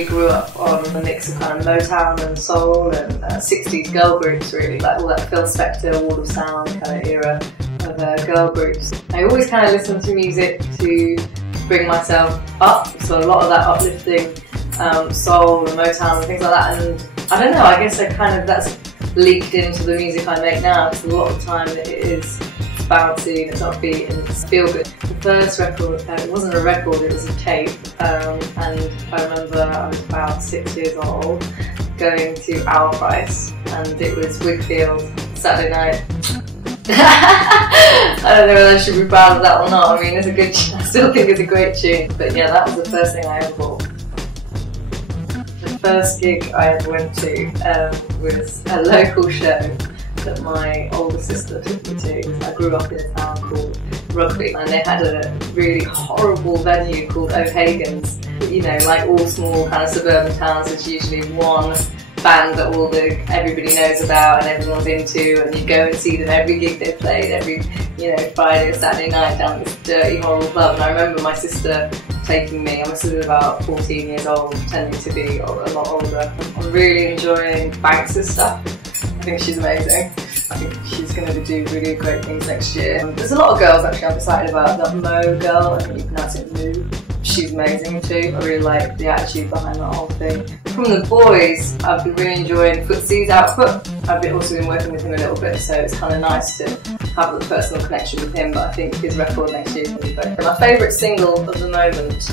we grew up on a mix of kind of Motown and soul and 60s girl groups, really, like all that Phil Spector, Wall of Sound kind of era of girl groups. I always kind of listen to music to bring myself up, so a lot of that uplifting soul and Motown and things like that, and I don't know, I guess that's leaked into the music I make now, because a lot of the time it is bouncy and it's upbeat and it's feel good. The first record, it wasn't a record, it was a tape, and I remember I was about 6 years old going to Our Price, and it was Whigfield, Saturday Night. I don't know whether I should be proud of that or not. I mean, it's a good, I still think it's a great tune, but yeah, that was the first thing I ever bought. The first gig I ever went to was a local show that my older sister took me to. I grew up in a town called Rugby, and they had a really horrible venue called O'Hagan's. You know, like all small kind of suburban towns, there's usually one band that everybody knows about and everyone's into, and you go and see them every gig they played, every Friday or Saturday night down this dirty, horrible club. And I remember my sister taking me. I must have been about 14 years old, pretending to be a lot older. I'm really enjoying Banks' stuff. I think she's amazing. I think she's going to do really great things next year. There's a lot of girls actually I'm excited about. That Mo girl, I think you pronounce it Moo. She's amazing too. I really like the attitude behind that whole thing. From the boys, I've been really enjoying Footsie's output. I've also been working with him a little bit, so it's kind of nice to have a personal connection with him, but I think his record next year is going to be great. My favourite single of the moment,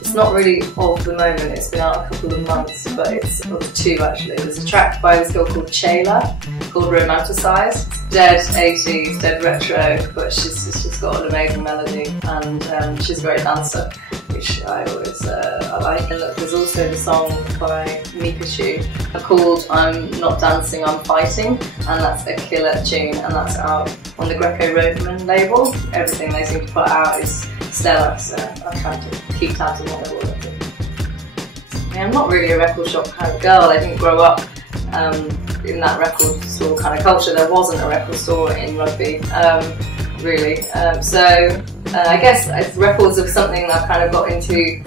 it's not really of the moment, it's been out a couple of months, but it's of two actually. There's a track by this girl called Chana called Romanticise. It's dead 80s, dead retro, but she's just got an amazing melody, and she's a great dancer, which I always I like. And look, there's also the song by M.I.A called I'm Not Dancing, I'm Fighting, and that's a killer tune, and that's out on the Greco-Roman label. Everything they seem to put out is stellar, so I try to keep tabs on what they're all looking. Yeah, I'm not really a record shop kind of girl. I didn't grow up in that record store kind of culture. There wasn't a record store in Rugby, really. I guess records are something that I've kind of got into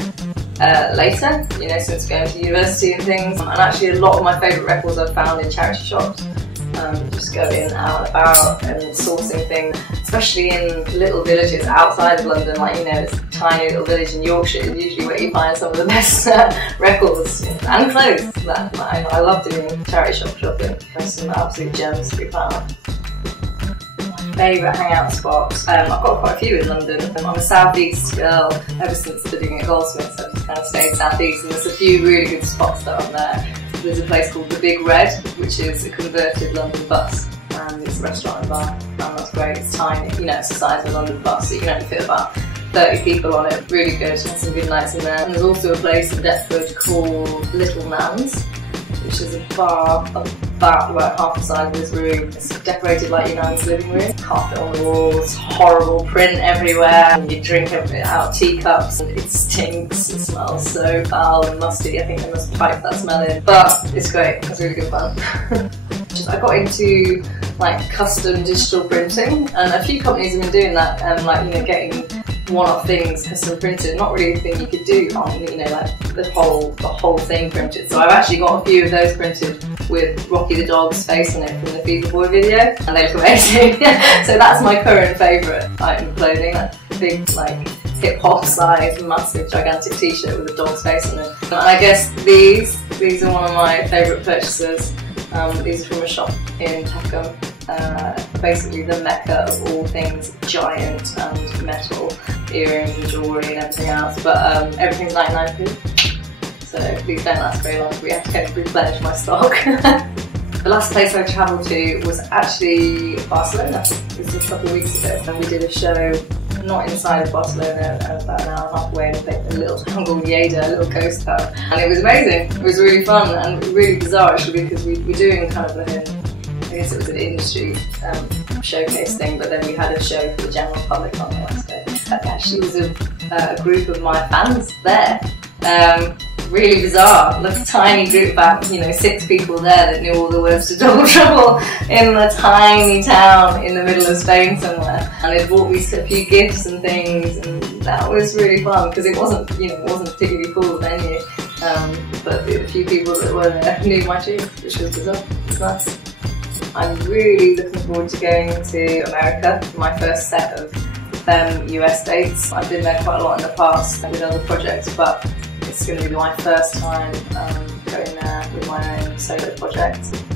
later, since going to university and things. And actually a lot of my favourite records I've found in charity shops. Just going out and about and sourcing things, especially in little villages outside of London, like it's a tiny little village in Yorkshire is usually where you find some of the best records and clothes. I love doing charity shop shopping. There's some absolute gems to be found. Favourite hangout spots. I've got quite a few in London. I'm a South East girl ever since studying at Goldsmiths. I've just kind of stayed South East, and there's a few really good spots that are there. There's a place called the Big Red, which is a converted London bus, and it's a restaurant and bar, and that's great. It's tiny, it's the size of a London bus, so you can only fit about 30 people on it. Really good, there's some good nights in there. And there's also a place in Deptford called Little Nan's, which is a bar about half the size of this room. It's decorated like your nan's living room. Carpet on the walls, horrible print everywhere, and you drink it out of teacups, and it stinks, it smells so foul and musty. I think they must pipe that smell in, but it's great, it's really good fun. I got into custom digital printing, and a few companies have been doing that, getting one-off things custom printed. Not really a thing you could do on the whole thing printed. So I've actually got a few of those printed with Rocky the dog's face on it from the Feed the Boy video, and they look amazing. So that's my current favourite item of clothing. That big hip hop size, massive gigantic t-shirt with a dog's face on it. And I guess these are one of my favourite purchases. These are from a shop in Peckham. Basically the mecca of all things giant and metal, earrings and jewellery and everything else, but everything's 99p, so these don't last very long. We have to go and replenish my stock. The last place I travelled to was actually Barcelona. This was a couple of weeks ago, and we did a show not inside of Barcelona, about an hour and a half away, in a little town called Lleida, a little ghost town, and it was amazing. It was really fun and really bizarre actually, because we were doing kind of I guess it was an industry showcase thing, but then we had a show for the general public on the last day. There actually was a group of my fans there. Really bizarre, like a tiny group, about 6 people there that knew all the words to Double Trouble in a tiny town in the middle of Spain somewhere. And they bought me a few gifts and things, and that was really fun because it wasn't, it wasn't particularly cool venue. but the few people that were there knew my tune, which was bizarre. It's nice. I'm really looking forward to going to America for my first set of FEMME US dates. I've been there quite a lot in the past with other projects, but it's going to be my first time going there with my own solo project.